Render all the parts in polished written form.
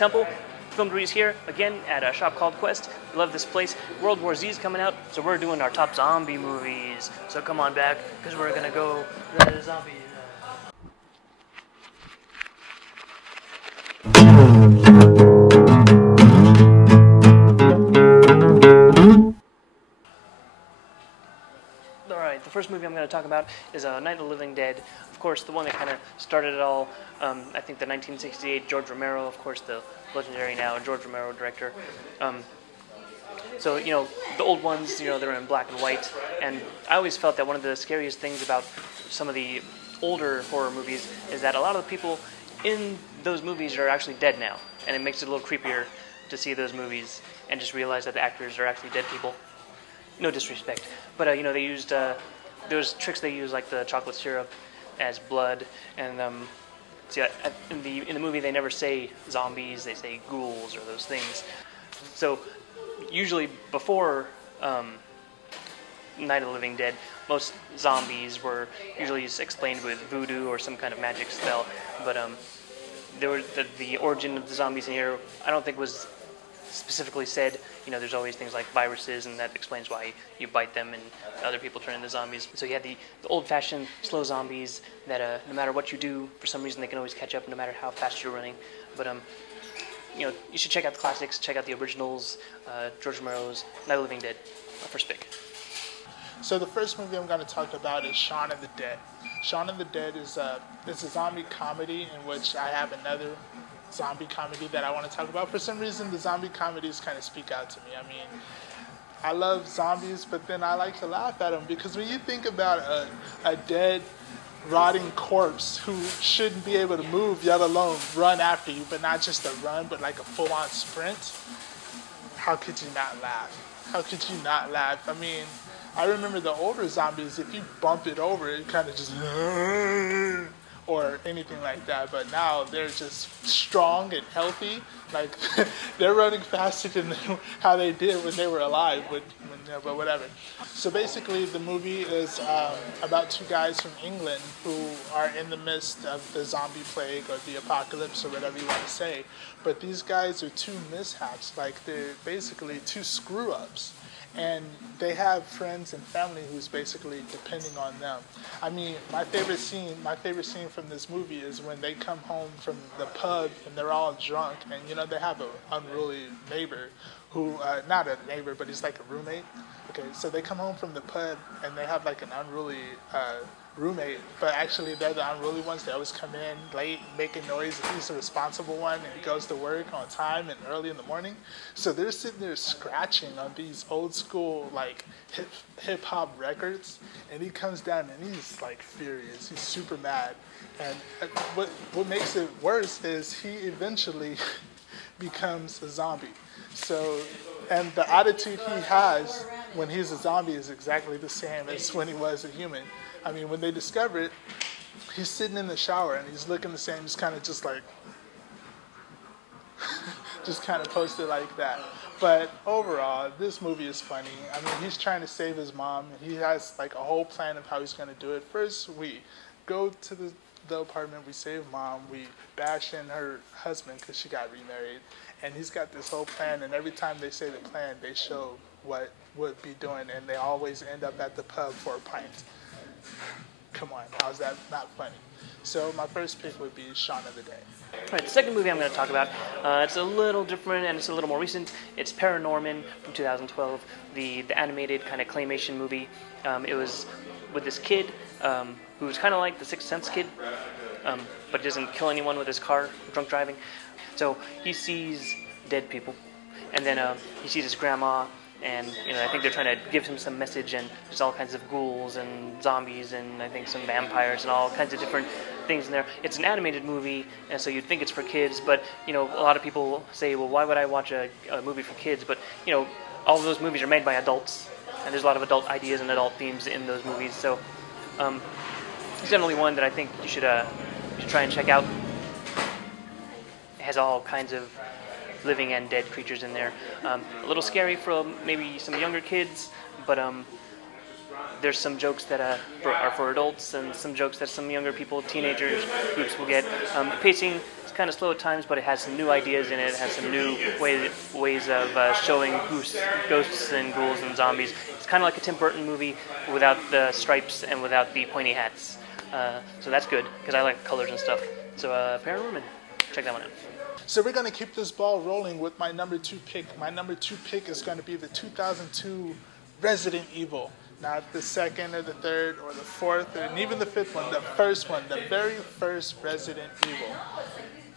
Temple. Film reviews here, again, at a shop called Quest. We love this place. World War Z is coming out, so we're doing our top zombie movies. So come on back, because we're going to go the zombie... Alright, the first movie I'm going to talk about is Night of the Living Dead. Of course, the one that kind of started it all. I think the 1968 George Romero, of course, the legendary now George Romero director. So, you know, the old ones, you know, they're in black and white. And I always felt that one of the scariest things about some of the older horror movies is that a lot of the people in those movies are actually dead now. And it makes it a little creepier to see those movies and just realize that the actors are actually dead people. No disrespect. But, you know, they used, those tricks they use, like the chocolate syrup as blood. And, see, in the movie they never say zombies, they say ghouls or those things. So, usually before Night of the Living Dead, most zombies were usually just explained with voodoo or some kind of magic spell. But, there were the origin of the zombies in here, I don't think was specifically said. You know, there's always things like viruses, and that explains why you bite them and other people turn into zombies. So you had the old-fashioned slow zombies that no matter what you do, for some reason they can always catch up no matter how fast you're running. But you know, you should check out the classics, check out the originals, George Romero's Night of the Living Dead, my first pick. So the first movie I'm going to talk about is Shaun of the Dead. Shaun of the Dead is a zombie comedy in which I have another zombie comedy that I want to talk about. For some reason, the zombie comedies kind of speak out to me. I mean, I love zombies, but then I like to laugh at them because when you think about a dead, rotting corpse who shouldn't be able to move, yet alone run after you, but not just a run, but like a full-on sprint, how could you not laugh? How could you not laugh? I mean, I remember the older zombies, if you bump it over, it kind of just... or anything like that, but now they're just strong and healthy. Like, they're running faster than how they did when they were alive, but whatever. So basically, the movie is about two guys from England who are in the midst of the zombie plague or the apocalypse or whatever you want to say. But these guys are two mishaps, like they're basically two screw-ups. And they have friends and family who's basically depending on them. I mean, my favorite scene from this movie is when they come home from the pub and they're all drunk, and you know they have an unruly neighbor who, not a neighbor, but he's like a roommate. Okay, so they come home from the pub and they have like an unruly roommate, but actually they're the unruly ones. They always come in late, making noise. He's the responsible one, and he goes to work on time and early in the morning. So they're sitting there scratching on these old school like hip hop records, and he comes down and he's like furious. He's super mad, and what makes it worse is he eventually becomes a zombie. So, and the attitude he has when he's a zombie is exactly the same as when he was a human. I mean, when they discover it, he's sitting in the shower and he's looking the same, just kind of just like, just kind of posted like that. But overall, this movie is funny. I mean, he's trying to save his mom, and he has like a whole plan of how he's going to do it. First, we go to the apartment, we save mom, we bash in her husband because she got remarried, and he's got this whole plan, and every time they say the plan, they show what would be doing, and they always end up at the pub for a pint. Come on, how's that not funny? So my first pick would be Shaun of the Dead. All right, the second movie I'm going to talk about, it's a little different and it's a little more recent. It's ParaNorman from 2012, the animated kind of claymation movie. It was with this kid who's kind of like the Sixth Sense kid, but doesn't kill anyone with his car, drunk driving. So he sees dead people, and then he sees his grandma. And you know, I think they're trying to give him some message, and there's all kinds of ghouls and zombies and I think some vampires and all kinds of different things in there. It's an animated movie, and so you'd think it's for kids, but you know, a lot of people say, well, why would I watch a movie for kids? But you know, all of those movies are made by adults, and there's a lot of adult ideas and adult themes in those movies. So it's definitely one that I think you should try and check out. It has all kinds of living and dead creatures in there. A little scary for maybe some younger kids, but there's some jokes that are for adults and some jokes that some younger people, teenagers, groups will get. The pacing is kind of slow at times, but it has some new ideas in it. It has some new ways of showing ghosts and ghouls and zombies. It's kind of like a Tim Burton movie without the stripes and without the pointy hats. So that's good, because I like colors and stuff. So ParaNorman, check that one out. So we're going to keep this ball rolling with my number 2 pick. My number 2 pick is going to be the 2002 Resident Evil. Not the second or the third or the fourth and even the fifth one, the first one, the very first Resident Evil.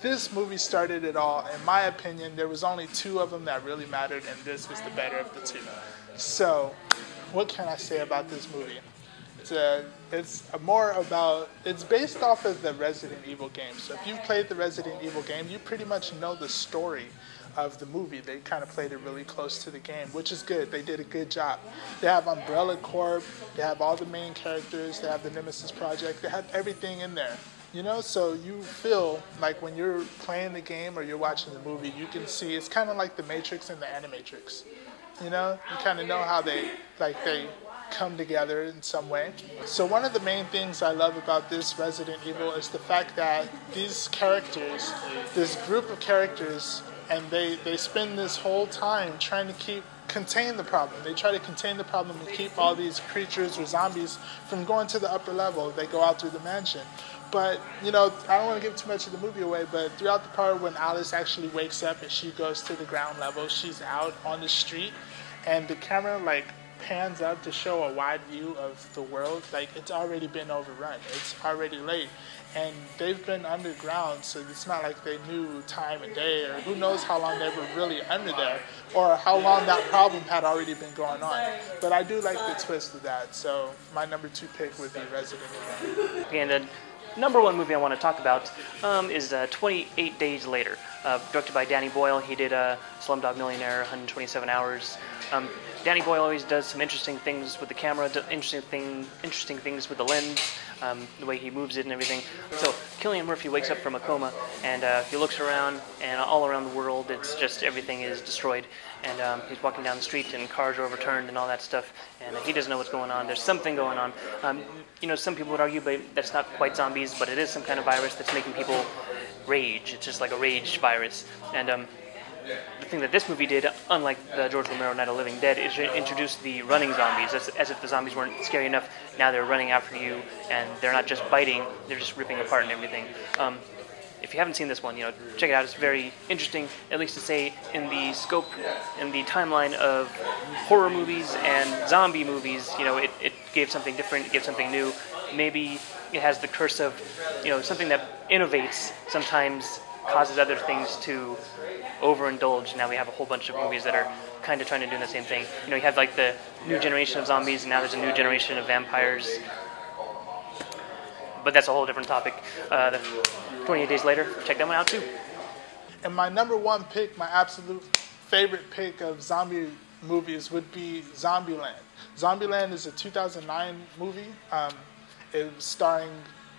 This movie started it all. In my opinion, there was only 2 of them that really mattered, and this was the better of the 2. So, what can I say about this movie? It's based off of the Resident Evil game. So if you've played the Resident Evil game, you pretty much know the story of the movie. They kind of played it really close to the game, which is good. They did a good job. They have Umbrella Corp, they have all the main characters, they have the Nemesis Project, they have everything in there. You know, so you feel like when you're playing the game or you're watching the movie, you can see it's kind of like the Matrix and the Animatrix. You know, you kind of know how they come together in some way. So one of the main things I love about this Resident Evil is the fact that these characters, this group of characters, and they spend this whole time trying to contain the problem. They try to contain the problem and keep all these creatures or zombies from going to the upper level. They go out through the mansion. But, you know, I don't want to give too much of the movie away, but throughout the part when Alice actually wakes up and she goes to the ground level, she's out on the street, and the camera, pans up to show a wide view of the world. It's already been overrun. It's already late. And they've been underground, so it's not like they knew time of day, or who knows how long they were really under there, or how long that problem had already been going on. But I do like the twist of that, so my number 2 pick would be Resident Evil. And the number 1 movie I want to talk about is 28 Days Later, directed by Danny Boyle. He did Slumdog Millionaire, 127 Hours. Danny Boyle always does some interesting things with the camera, interesting things with the lens, the way he moves it and everything. So Cillian Murphy wakes up from a coma, and he looks around, and all around the world, it's just everything is destroyed. And he's walking down the street, and cars are overturned and all that stuff, and he doesn't know what's going on. There's something going on. You know, some people would argue that's not quite zombies, but it is some kind of virus that's making people rage. It's just like a rage virus. And the thing that this movie did, unlike the George Romero Night of the Living Dead, is introduce the running zombies, as if the zombies weren't scary enough. Now they're running after you, and they're not just biting, they're just ripping apart and everything. If you haven't seen this one, you know, check it out. It's very interesting, at least to say, in the scope, in the timeline of horror movies and zombie movies. You know, it gave something different, it gave something new. Maybe it has the curse of, you know, something that innovates sometimes causes other things to overindulge. Now we have a whole bunch of movies that are kind of trying to do the same thing. You know, you have like the new generation of zombies, and now there's a new generation of vampires. But that's a whole different topic. 28 Days Later, check that one out too. And my number 1 pick, my absolute favorite pick of zombie movies would be Zombieland. Zombieland is a 2009 movie. It was starring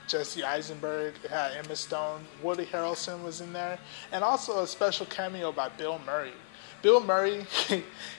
Jesse Eisenberg, it had Emma Stone, Woody Harrelson was in there, and also a special cameo by Bill Murray. Bill Murray,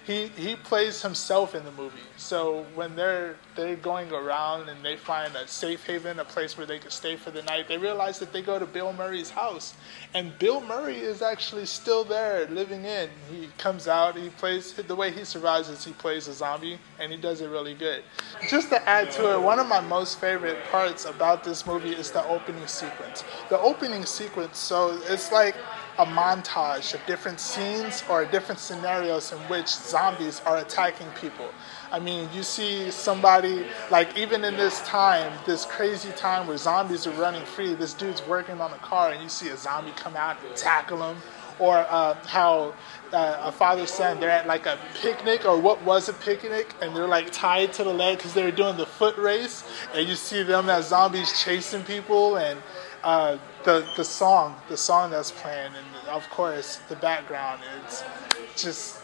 he plays himself in the movie. So when they're going around and they find a safe haven, a place where they can stay for the night, they realize that they go to Bill Murray's house. And Bill Murray is actually still there, living in. He comes out, he plays, the way he survives is he plays a zombie, and he does it really good. Just to add to it, one of my most favorite parts about this movie is the opening sequence. The opening sequence, so it's like a montage of different scenes or different scenarios in which zombies are attacking people. I mean, you see somebody, like even in this time, this crazy time where zombies are running free, this dude's working on a car and you see a zombie come out and tackle him. Or how a father-son, they're at like a picnic, or what was a picnic, and they're like tied to the leg because they were doing the foot race, and you see them as zombies chasing people, and the song that's playing, and of course the background, it's just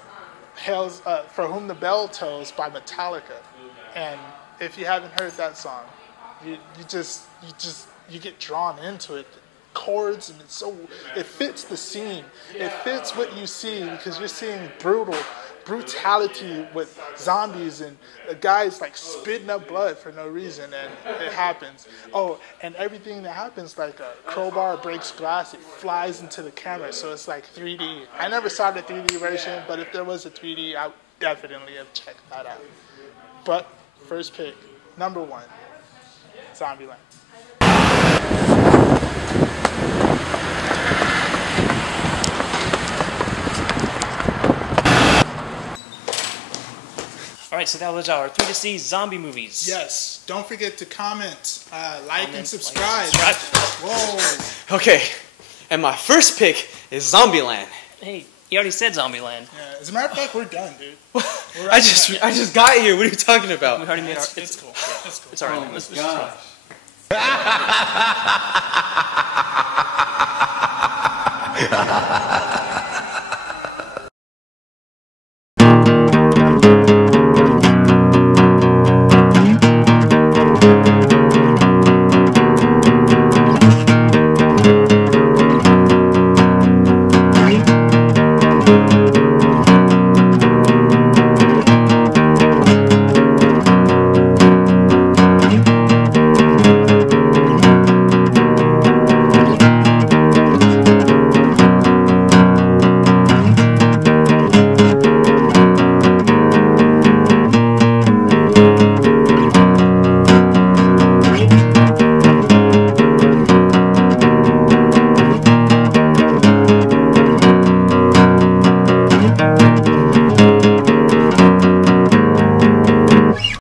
Hails For Whom the Bell Tolls by Metallica. And if you haven't heard that song, you get drawn into it. chords, and it fits the scene. It fits what you see because you're seeing brutality with zombies and the guy's like spitting up blood for no reason, and it happens. Oh, and everything that happens, like a crowbar breaks glass, it flies into the camera, so it's like 3D. I never saw the 3D version, but if there was a 3D, I would definitely have checked that out. But first pick, number 1, Zombieland. All right, so that was our 3 to see zombie movies. Yes, don't forget to comment, like, and subscribe. Whoa. Okay, and my first pick is Zombieland. Hey, you already said Zombieland. Yeah, as a matter of fact, we're done, dude. I just got here. What are you talking about? We already made our. It's cool. Yeah, it's cool. It's all right. Oh Let's my just gosh.